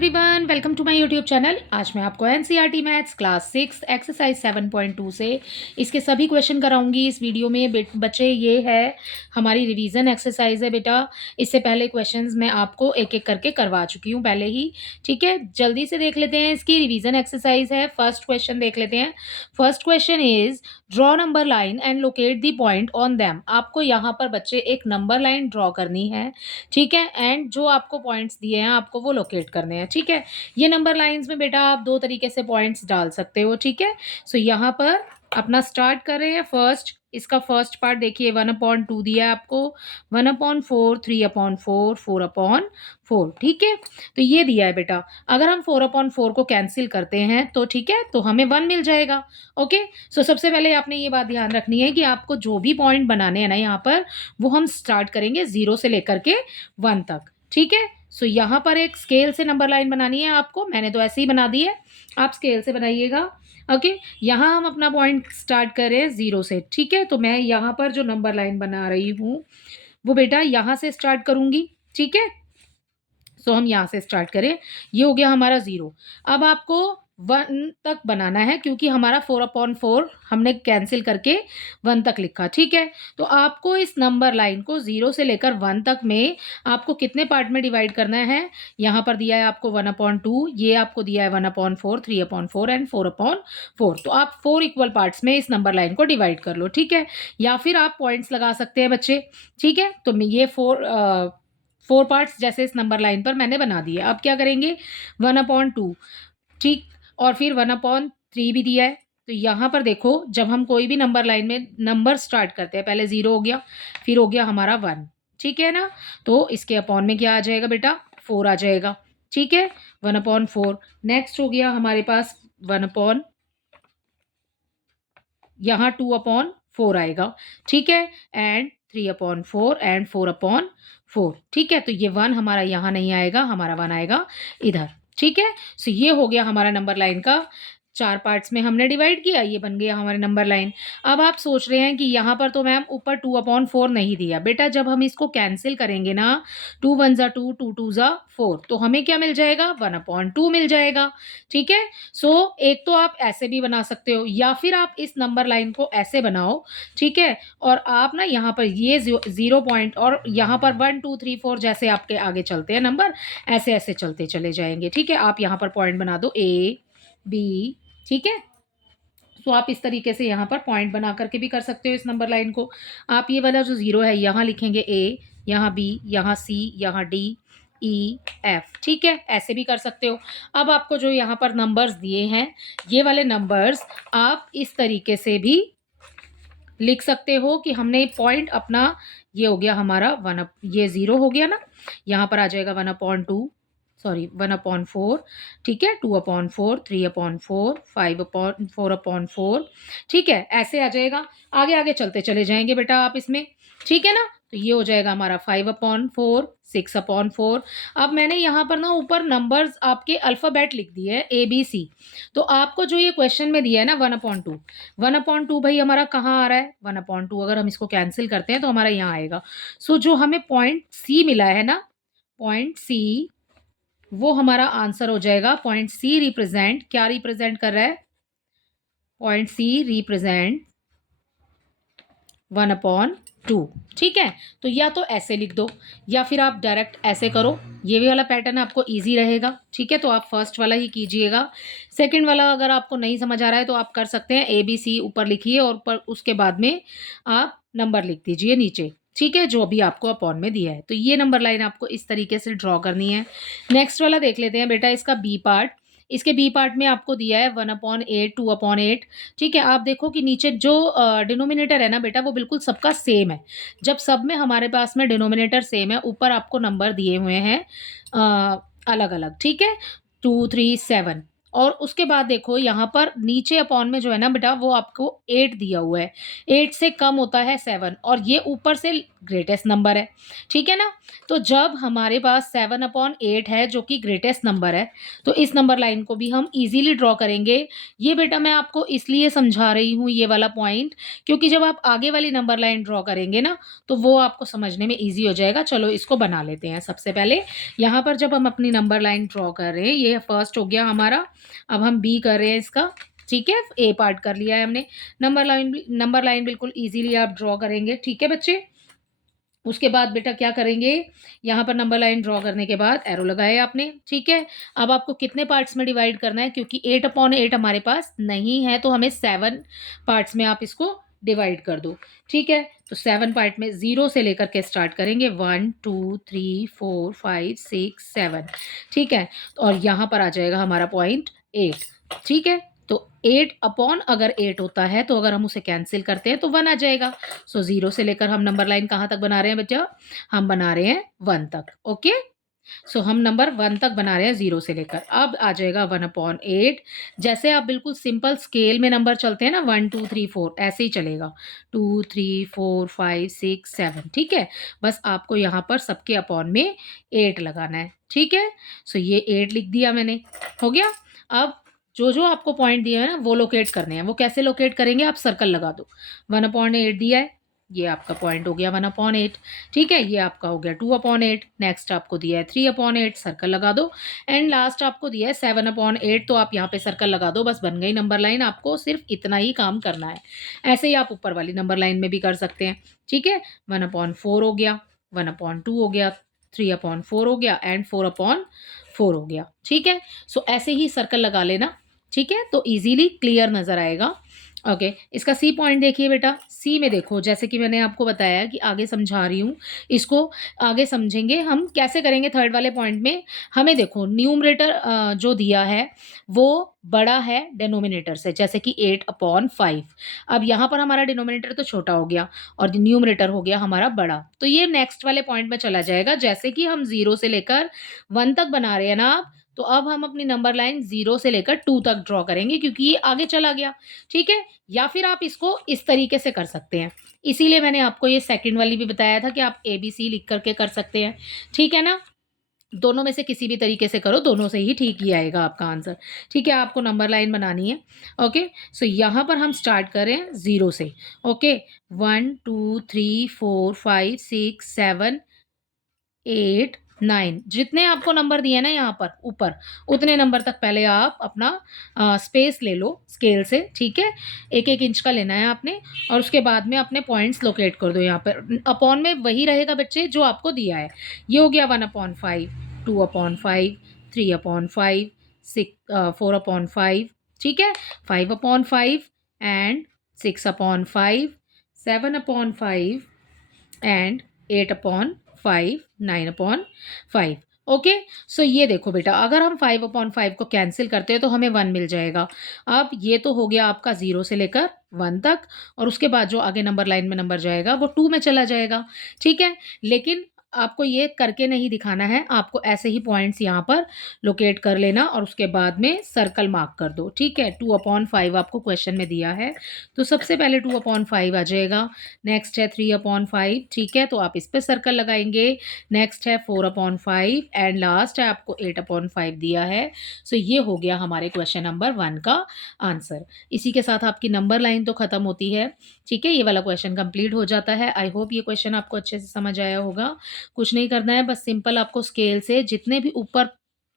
Everyone, welcome to my YouTube channel. आज मैं आपको एनसीईआरटी मैथ्स क्लास 6 एक्सरसाइज 7.2 से इसके सभी क्वेश्चन कराऊंगी इस वीडियो में। बच्चे, ये है हमारी रिवीजन एक्सरसाइज है बेटा। इससे पहले क्वेश्चंस मैं आपको एक एक करके करवा चुकी हूँ पहले ही। ठीक है, जल्दी से देख लेते हैं। इसकी रिवीजन एक्सरसाइज है। फर्स्ट क्वेश्चन देख लेते हैं। First question is draw number line and locate the point on them. आपको यहाँ पर बच्चे एक नंबर लाइन ड्रॉ करनी है। ठीक है, एंड जो आपको पॉइंट्स दिए हैं आपको वो लोकेट करने हैं। ठीक है, ये नंबर लाइंस में बेटा आप दो तरीके से पॉइंट्स डाल सकते हो। ठीक है, सो यहाँ पर अपना स्टार्ट कर रहे हैं। फर्स्ट, इसका फर्स्ट पार्ट देखिए, 1/2 दिया है आपको, 1/4, 3/4, 4/4। ठीक है, तो ये दिया है बेटा। अगर हम 4/4 को कैंसिल करते हैं तो ठीक है, तो हमें 1 मिल जाएगा। ओके, सो सबसे पहले आपने ये बात ध्यान रखनी है कि आपको जो भी पॉइंट बनाने हैं ना यहाँ पर, वो हम स्टार्ट करेंगे 0 से लेकर के 1 तक। ठीक है, सो यहाँ पर एक स्केल से नंबर लाइन बनानी है आपको। मैंने तो ऐसे ही बना दी है, आप स्केल से बनाइएगा। ओके, यहाँ हम अपना पॉइंट स्टार्ट कर रहे हैं 0 से। ठीक है, तो मैं यहाँ पर जो नंबर लाइन बना रही हूँ वो बेटा यहाँ से स्टार्ट करूँगी। ठीक है, सो हम यहाँ से स्टार्ट करें। ये हो गया हमारा 0। अब आपको 1 तक बनाना है क्योंकि हमारा 4/4 हमने कैंसिल करके 1 तक लिखा। ठीक है, तो आपको इस नंबर लाइन को 0 से लेकर 1 तक में आपको कितने पार्ट में डिवाइड करना है। यहाँ पर दिया है आपको 1/2, ये आपको दिया है 1/4, 3/4 एंड 4/4। तो आप 4 इक्वल पार्ट्स में इस नंबर लाइन को डिवाइड कर लो। ठीक है, या फिर आप पॉइंट्स लगा सकते हैं बच्चे। ठीक है, तो ये 4 पार्ट्स जैसे इस नंबर लाइन पर मैंने बना दिए। अब क्या करेंगे, 1/2। ठीक, और फिर 1/3 भी दिया है। तो यहाँ पर देखो, जब हम कोई भी नंबर लाइन में नंबर स्टार्ट करते हैं, पहले 0 हो गया, फिर हो गया हमारा 1। ठीक है ना, तो इसके अपॉन में क्या आ जाएगा बेटा, 4 आ जाएगा। ठीक है, 1/4। नेक्स्ट हो गया हमारे पास 1 अपॉन, यहाँ 2/4 आएगा। ठीक है, एंड 3/4 एंड 4/4। ठीक है, तो ये 1 हमारा यहाँ नहीं आएगा, हमारा 1 आएगा इधर। ठीक है, सो ये हो गया हमारा नंबर लाइन का। 4 पार्ट्स में हमने डिवाइड किया, ये बन गया हमारे नंबर लाइन। अब आप सोच रहे हैं कि यहाँ पर तो मैम ऊपर 2/4 नहीं दिया। बेटा जब हम इसको कैंसिल करेंगे ना, 2 1 जा 2, 2 2 जा 4, तो हमें क्या मिल जाएगा, 1/2 मिल जाएगा। ठीक है, सो एक तो आप ऐसे भी बना सकते हो, या फिर आप इस नंबर लाइन को ऐसे बनाओ। ठीक है, और आप ना यहाँ पर ये 0 पॉइंट, और यहाँ पर 1 2 3 4 जैसे आपके आगे चलते हैं नंबर, ऐसे ऐसे चलते चले जाएंगे। ठीक है, आप यहाँ पर पॉइंट बना दो A B। ठीक है, तो आप इस तरीके से यहाँ पर पॉइंट बना करके भी कर सकते हो इस नंबर लाइन को। आप ये वाला जो 0 है यहाँ लिखेंगे A, यहाँ B, यहाँ C, यहाँ D E F। ठीक है, ऐसे भी कर सकते हो। अब आपको जो यहाँ पर नंबर्स दिए हैं, ये वाले नंबर्स आप इस तरीके से भी लिख सकते हो कि हमने पॉइंट अपना, ये हो गया हमारा 1, ये 0 हो गया ना, यहाँ पर आ जाएगा 1/2, सॉरी 1/4। ठीक है, 2/4, 3/4, 4/4। ठीक है, ऐसे आ जाएगा। आगे आगे चलते चले जाएंगे बेटा आप इसमें। ठीक है ना, तो ये हो जाएगा हमारा 5/4, 6/4। अब मैंने यहाँ पर ना ऊपर नंबर्स आपके अल्फ़ाबेट लिख दिए हैं ABC। तो आपको जो ये क्वेश्चन में दिया है ना 1/2, 1/2 भाई हमारा कहाँ आ रहा है, 1/2 अगर हम इसको कैंसिल करते हैं तो हमारा यहाँ आएगा। सो जो हमें पॉइंट C मिला है ना, पॉइंट C, वो हमारा आंसर हो जाएगा। पॉइंट C रिप्रेजेंट, क्या रिप्रेजेंट कर रहा है, पॉइंट C रिप्रेजेंट 1/2। ठीक है, तो या तो ऐसे लिख दो, या फिर आप डायरेक्ट ऐसे करो। ये भी वाला पैटर्न आपको इजी रहेगा। ठीक है, तो आप फर्स्ट वाला ही कीजिएगा। सेकंड वाला अगर आपको नहीं समझ आ रहा है तो आप कर सकते हैं ABC ऊपर लिखिए, और ऊपर उसके बाद में आप नंबर लिख दीजिए नीचे। ठीक है, जो भी आपको अपॉन में दिया है। तो ये नंबर लाइन आपको इस तरीके से ड्रॉ करनी है। नेक्स्ट वाला देख लेते हैं बेटा, इसका बी पार्ट। इसके बी पार्ट में आपको दिया है 1/8, 2/8। ठीक है, आप देखो कि नीचे जो डिनोमिनेटर है ना बेटा, वो बिल्कुल सबका सेम है। जब सब में हमारे पास में डिनोमिनेटर सेम है, ऊपर आपको नंबर दिए हुए हैं अलग अलग। ठीक है, 2 3 7। और उसके बाद देखो यहाँ पर नीचे अपॉन में जो है ना बेटा वो आपको 8 दिया हुआ है। 8 से कम होता है 7 और ये ऊपर से ग्रेटेस्ट नंबर है, ठीक है ना? तो जब हमारे पास 7/8 है जो कि ग्रेटेस्ट नंबर है, तो इस नंबर लाइन को भी हम ईज़िली ड्रॉ करेंगे। ये बेटा मैं आपको इसलिए समझा रही हूँ ये वाला पॉइंट, क्योंकि जब आप आगे वाली नंबर लाइन ड्रॉ करेंगे ना, तो वो आपको समझने में ईज़ी हो जाएगा। चलो इसको बना लेते हैं सबसे पहले। यहाँ पर जब हम अपनी नंबर लाइन ड्रॉ कर रहे हैं, ये फर्स्ट हो गया हमारा। अब हम बी कर रहे हैं इसका, ठीक है? ए पार्ट कर लिया है हमने। नंबर लाइन बिल्कुल ईज़िली आप ड्रॉ करेंगे, ठीक है बच्चे? उसके बाद बेटा क्या करेंगे, यहाँ पर नंबर लाइन ड्रॉ करने के बाद एरो लगाए आपने, ठीक है? अब आपको कितने पार्ट्स में डिवाइड करना है, क्योंकि 8/8 हमारे पास नहीं है, तो हमें 7 पार्ट्स में आप इसको डिवाइड कर दो, ठीक है? तो 7 पार्ट में 0 से लेकर के स्टार्ट करेंगे, 1, 2, 3, 4, 5, 6, 7, ठीक है? और यहाँ पर आ जाएगा हमारा पॉइंट 8, ठीक है? तो 8/, अगर 8 होता है, तो अगर हम उसे कैंसिल करते हैं तो 1 आ जाएगा। सो 0 से लेकर हम नंबर लाइन कहाँ तक बना रहे हैं बच्चा? हम बना रहे हैं 1 तक, ओके? सो हम नंबर 1 तक बना रहे हैं 0 से लेकर। अब आ जाएगा 1/8। जैसे आप बिल्कुल सिंपल स्केल में नंबर चलते हैं ना, 1, 2, 3, 4 ऐसे ही चलेगा। 2, 3, 4, 5, 6, 7, ठीक है? बस आपको यहाँ पर सबके अपॉन में 8 लगाना है, ठीक है? सो ये 8 लिख दिया मैंने, हो गया? अब जो आपको पॉइंट दिए हैं ना, वो लोकेट करने हैं। वो कैसे लोकेट करेंगे? आप सर्कल लगा दो। 1/8 दिया है, ये आपका पॉइंट हो गया 1/8, ठीक है? ये आपका हो गया 2/8। नेक्स्ट आपको दिया है 3/8, सर्कल लगा दो। एंड लास्ट आपको दिया है 7/8, तो आप यहाँ पे सर्कल लगा दो, बस बन गई नंबर लाइन। आपको सिर्फ इतना ही काम करना है। ऐसे ही आप ऊपर वाली नंबर लाइन में भी कर सकते हैं, ठीक है? 1/4 हो गया, 1/2 हो गया, 3/4 हो गया एंड 4/4 हो गया, ठीक है? सो ऐसे ही सर्कल लगा लेना, ठीक है? तो ईज़िली क्लियर नज़र आएगा। ओके, इसका सी पॉइंट देखिए बेटा। सी में देखो, जैसे कि मैंने आपको बताया कि आगे समझा रही हूँ, इसको आगे समझेंगे हम कैसे करेंगे। थर्ड वाले पॉइंट में हमें देखो न्यूमरेटर जो दिया है वो बड़ा है डिनोमिनेटर से, जैसे कि 8/5। अब यहाँ पर हमारा डिनोमिनेटर तो छोटा हो गया और न्यूमरेटर हो गया हमारा बड़ा, तो ये नेक्स्ट वाले पॉइंट में चला जाएगा। जैसे कि हम 0 से लेकर 1 तक बना रहे हैं ना आप, तो अब हम अपनी नंबर लाइन 0 से लेकर 2 तक ड्रॉ करेंगे, क्योंकि ये आगे चला गया, ठीक है? या फिर आप इसको इस तरीके से कर सकते हैं। इसीलिए मैंने आपको ये सेकंड वाली भी बताया था कि आप ABC लिख कर के कर सकते हैं, ठीक है ना? दोनों में से किसी भी तरीके से करो, दोनों से ही ठीक ही आएगा आपका आंसर, ठीक है? आपको नंबर लाइन बनानी है, ओके? सो यहाँ पर हम स्टार्ट कर रहे हैं 0 से, ओके? 1, 2, 3, 4, 5, 6, 7, 8, 9, जितने आपको नंबर दिए ना यहाँ पर ऊपर, उतने नंबर तक पहले आप अपना स्पेस ले लो स्केल से, ठीक है? 1-1 इंच का लेना है आपने और उसके बाद में अपने पॉइंट्स लोकेट कर दो यहाँ पर। अपॉन में वही रहेगा बच्चे जो आपको दिया है। ये हो गया 1/5, 2/5, 3/5, 4/5, ठीक है? 5/5 एंड 6/5, 7/5 एंड 8/5, 9/5, ओके? सो ये देखो बेटा, अगर हम 5/5 को कैंसिल करते हैं तो हमें 1 मिल जाएगा। अब ये तो हो गया आपका 0 से लेकर 1 तक और उसके बाद जो आगे नंबर लाइन में नंबर जाएगा वो 2 में चला जाएगा, ठीक है? लेकिन आपको ये करके नहीं दिखाना है, आपको ऐसे ही पॉइंट्स यहाँ पर लोकेट कर लेना और उसके बाद में सर्कल मार्क कर दो, ठीक है? 2/5 आपको क्वेश्चन में दिया है, तो सबसे पहले 2/5 आ जाएगा। नेक्स्ट है 3/5, ठीक है? तो आप इस पे सर्कल लगाएँगे। नेक्स्ट है 4/5 एंड लास्ट है आपको 8/5 दिया है। सो ये हो गया हमारे क्वेश्चन नंबर 1 का आंसर। इसी के साथ आपकी नंबर लाइन तो खत्म होती है, ठीक है? ये वाला क्वेश्चन कंप्लीट हो जाता है। आई होप ये क्वेश्चन आपको अच्छे से समझ आया होगा। कुछ नहीं करना है, बस सिंपल आपको स्केल से जितने भी ऊपर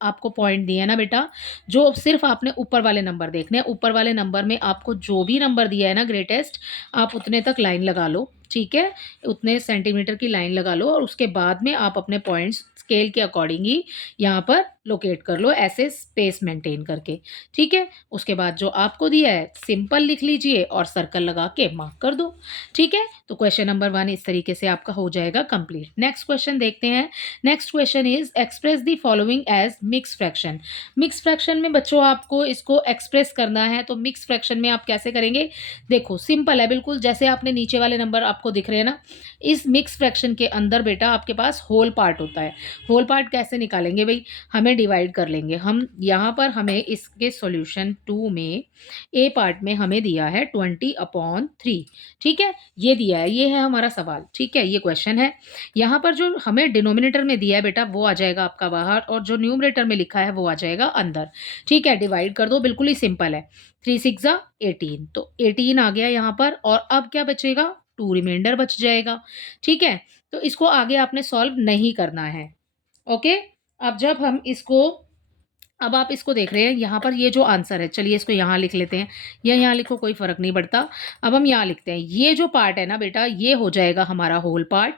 आपको पॉइंट दिए हैं ना बेटा, जो सिर्फ़ आपने ऊपर वाले नंबर देखने हैं। ऊपर वाले नंबर में आपको जो भी नंबर दिया है ना ग्रेटेस्ट, आप उतने तक लाइन लगा लो, ठीक है? उतने सेंटीमीटर की लाइन लगा लो और उसके बाद में आप अपने पॉइंट्स स्केल के अकॉर्डिंग ही यहाँ पर लोकेट कर लो, ऐसे स्पेस मेंटेन करके, ठीक है? उसके बाद जो आपको दिया है सिंपल लिख लीजिए और सर्कल लगा के मार्क कर दो, ठीक है? तो क्वेश्चन नंबर 1 इस तरीके से आपका हो जाएगा कंप्लीट। नेक्स्ट क्वेश्चन देखते हैं। Next question is express the following as mix fraction. Mix fraction में बच्चों आपको इसको एक्सप्रेस करना है, तो मिक्स फ्रैक्शन में आप कैसे करेंगे? देखो सिंपल है बिल्कुल, जैसे आपने नीचे वाले नंबर आपको दिख रहे हैं ना, इस मिक्स फ्रैक्शन के अंदर बेटा आपके पास होल पार्ट होता है। होल पार्ट कैसे निकालेंगे भई? हमें डिवाइड कर लेंगे। हम यहाँ पर हमें इसके सॉल्यूशन 2 में ए पार्ट में हमें दिया है 20/3, ठीक है? ये दिया है, ये है हमारा सवाल, ठीक है? ये क्वेश्चन है। यहाँ पर जो हमें डिनोमिनेटर में दिया है बेटा वो आ जाएगा आपका बाहर और जो न्यूमरेटर में लिखा है वो आ जाएगा अंदर, ठीक है? डिवाइड कर दो, बिल्कुल ही सिंपल है। 3 6 जा 18, तो 18 आ गया यहाँ पर और अब क्या बचेगा? 2 रिमाइंडर बच जाएगा, ठीक है? तो इसको आगे आपने सॉल्व नहीं करना है, ओके? अब जब हम इसको अब आप इसको देख रहे हैं, यहाँ पर ये जो आंसर है, चलिए इसको यहाँ लिख लेते हैं या यहाँ लिखो, कोई फ़र्क नहीं पड़ता। अब हम यहाँ लिखते हैं, ये जो पार्ट है ना बेटा, ये हो जाएगा हमारा होल पार्ट,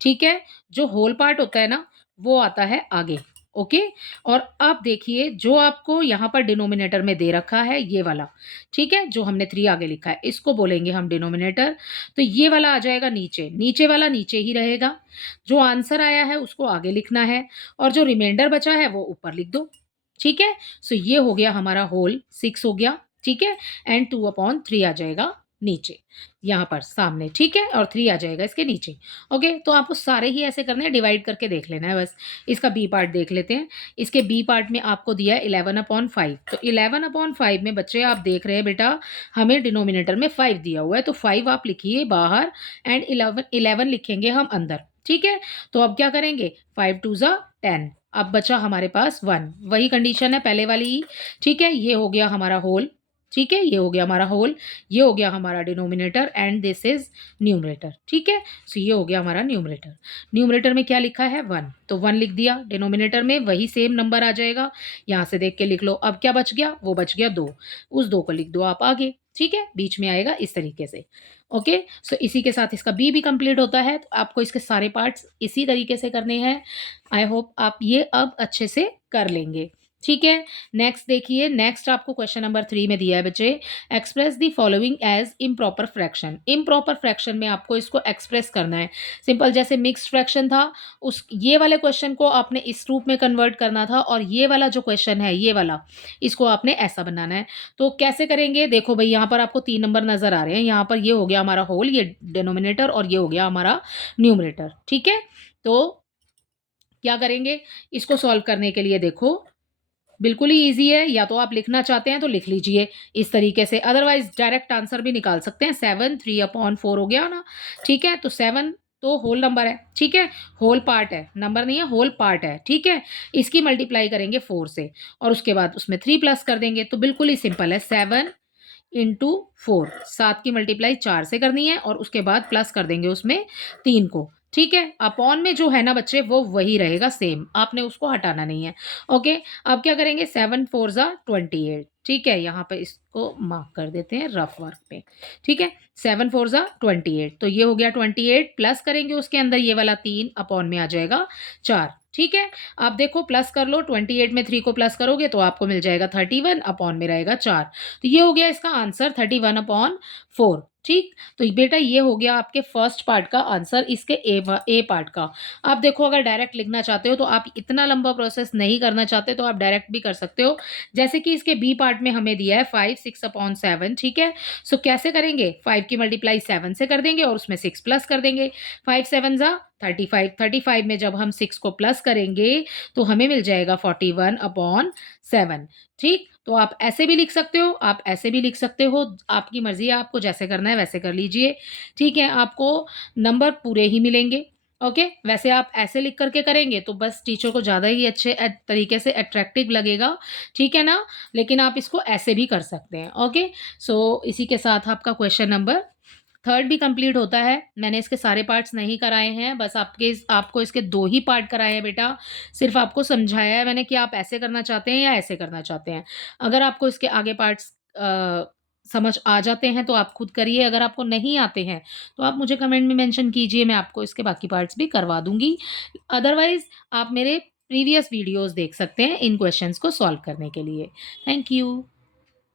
ठीक है? जो होल पार्ट होता है ना, वो आता है आगे, ओके? और अब देखिए, जो आपको यहाँ पर डिनोमिनेटर में दे रखा है, ये वाला, ठीक है? जो हमने 3 आगे लिखा है, इसको बोलेंगे हम डिनोमिनेटर। तो ये वाला आ जाएगा नीचे, नीचे वाला नीचे ही रहेगा। जो आंसर आया है, उसको आगे लिखना है और जो रिमाइंडर बचा है, वो ऊपर लिख दो, ठीक है? सो ये हो गया हमारा होल 6 हो गया, ठीक है? एंड 2/3 आ जाएगा नीचे, यहाँ पर सामने, ठीक है? और 3 आ जाएगा इसके नीचे, ओके? तो आपको सारे ही ऐसे करने हैं, डिवाइड करके देख लेना है बस। इसका बी पार्ट देख लेते हैं। इसके बी पार्ट में आपको दिया है 11/5, तो 11/5 में बच्चे आप देख रहे हैं बेटा, हमें डिनोमिनेटर में 5 दिया हुआ है, तो 5 आप लिखिए बाहर एंड 11 लिखेंगे हम अंदर, ठीक है? तो अब क्या करेंगे? 5 2 जा 10, अब बचा हमारे पास 1, वही कंडीशन है पहले वाली ही, ठीक है? ये हो गया हमारा होल, ठीक है? ये हो गया हमारा होल, ये हो गया हमारा denominator and this is numerator, ठीक है? सो ये हो गया हमारा न्यूमरेटर। न्यूमरेटर में क्या लिखा है? 1, तो 1 लिख दिया, डिनोमिनेटर में वही सेम नंबर आ जाएगा, यहाँ से देख के लिख लो। अब क्या बच गया? वो बच गया 2, उस 2 को लिख दो आप आगे, ठीक है? बीच में आएगा इस तरीके से, ओके? सो इसी के साथ इसका बी भी कंप्लीट होता है, तो आपको इसके सारे पार्ट्स इसी तरीके से करने हैं। आई होप आप ये अब अच्छे से कर लेंगे, ठीक है? नेक्स्ट देखिए, नेक्स्ट आपको क्वेश्चन नंबर 3 में दिया है बच्चे, express the following as improper fraction. Improper fraction में आपको इसको एक्सप्रेस करना है। सिंपल, जैसे मिक्स्ड फ्रैक्शन था, उस ये वाले क्वेश्चन को आपने इस रूप में कन्वर्ट करना था और ये वाला जो क्वेश्चन है, ये वाला, इसको आपने ऐसा बनाना है। तो कैसे करेंगे? देखो भई, यहाँ पर आपको 3 नंबर नज़र आ रहे हैं। यहाँ पर ये हो गया हमारा होल, ये डिनोमिनेटर और ये हो गया हमारा न्यूमरेटर, ठीक है? तो क्या करेंगे? इसको सॉल्व करने के लिए देखो, बिल्कुल ही ईज़ी है, या तो आप लिखना चाहते हैं तो लिख लीजिए इस तरीके से, अदरवाइज़ डायरेक्ट आंसर भी निकाल सकते हैं। 7 3/4 हो गया ना, ठीक है? तो 7 तो होल नंबर है, ठीक है? होल पार्ट है, नंबर नहीं है, होल पार्ट है, ठीक है? इसकी मल्टीप्लाई करेंगे 4 से और उसके बाद उसमें 3 प्लस कर देंगे, तो बिल्कुल ही सिंपल है। 7 इंटू 4, 7 की मल्टीप्लाई 4 से करनी है और उसके बाद प्लस कर देंगे उसमें 3 को, ठीक है? अपॉन में जो है ना बच्चे, वो वही रहेगा सेम, आपने उसको हटाना नहीं है, ओके? अब क्या करेंगे? 7 4 जा 28, ठीक है? यहाँ पे इसको मार्क कर देते हैं रफ वर्क पे, ठीक है? 7 4 जा 28, तो ये हो गया 28, प्लस करेंगे उसके अंदर ये वाला 3, अपॉन में आ जाएगा 4, ठीक है? आप देखो प्लस कर लो, 28 में 3 को प्लस करोगे तो आपको मिल जाएगा 31, अपॉन में रहेगा 4, तो ये हो गया इसका आंसर 31/4, ठीक? तो बेटा ये हो गया आपके फर्स्ट पार्ट का आंसर, इसके ए पार्ट का। आप देखो, अगर डायरेक्ट लिखना चाहते हो तो आप इतना लंबा प्रोसेस नहीं करना चाहते तो आप डायरेक्ट भी कर सकते हो। जैसे कि इसके बी पार्ट में हमें दिया है 5 6/7, ठीक है? सो कैसे करेंगे? 5 की मल्टीप्लाई 7 से कर देंगे और उसमें 6 प्लस कर देंगे। 5 7 जा 35, 35 में जब हम 6 को प्लस करेंगे तो हमें मिल जाएगा 41/7, ठीक? तो आप ऐसे भी लिख सकते हो, आप ऐसे भी लिख सकते हो, आपकी मर्ज़ी है, आपको जैसे करना है वैसे कर लीजिए, ठीक है? आपको नंबर पूरे ही मिलेंगे, ओके? वैसे आप ऐसे लिख कर के करेंगे तो बस टीचर को ज़्यादा ही अच्छे तरीके से अट्रैक्टिव लगेगा, ठीक है ना? लेकिन आप इसको ऐसे भी कर सकते हैं, ओके? सो इसी के साथ आपका क्वेश्चन नंबर 3 भी कंप्लीट होता है। मैंने इसके सारे पार्ट्स नहीं कराए हैं, बस आपको इसके 2 ही पार्ट कराए हैं बेटा। सिर्फ़ आपको समझाया है मैंने कि आप ऐसे करना चाहते हैं या ऐसे करना चाहते हैं। अगर आपको इसके आगे पार्ट्स समझ आ जाते हैं तो आप खुद करिए, अगर आपको नहीं आते हैं तो आप मुझे कमेंट में मेंशन कीजिए, मैं आपको इसके बाकी पार्ट्स भी करवा दूँगी। अदरवाइज़ आप मेरे प्रीवियस वीडियोज़ देख सकते हैं इन क्वेश्चन्स को सॉल्व करने के लिए। Thank you.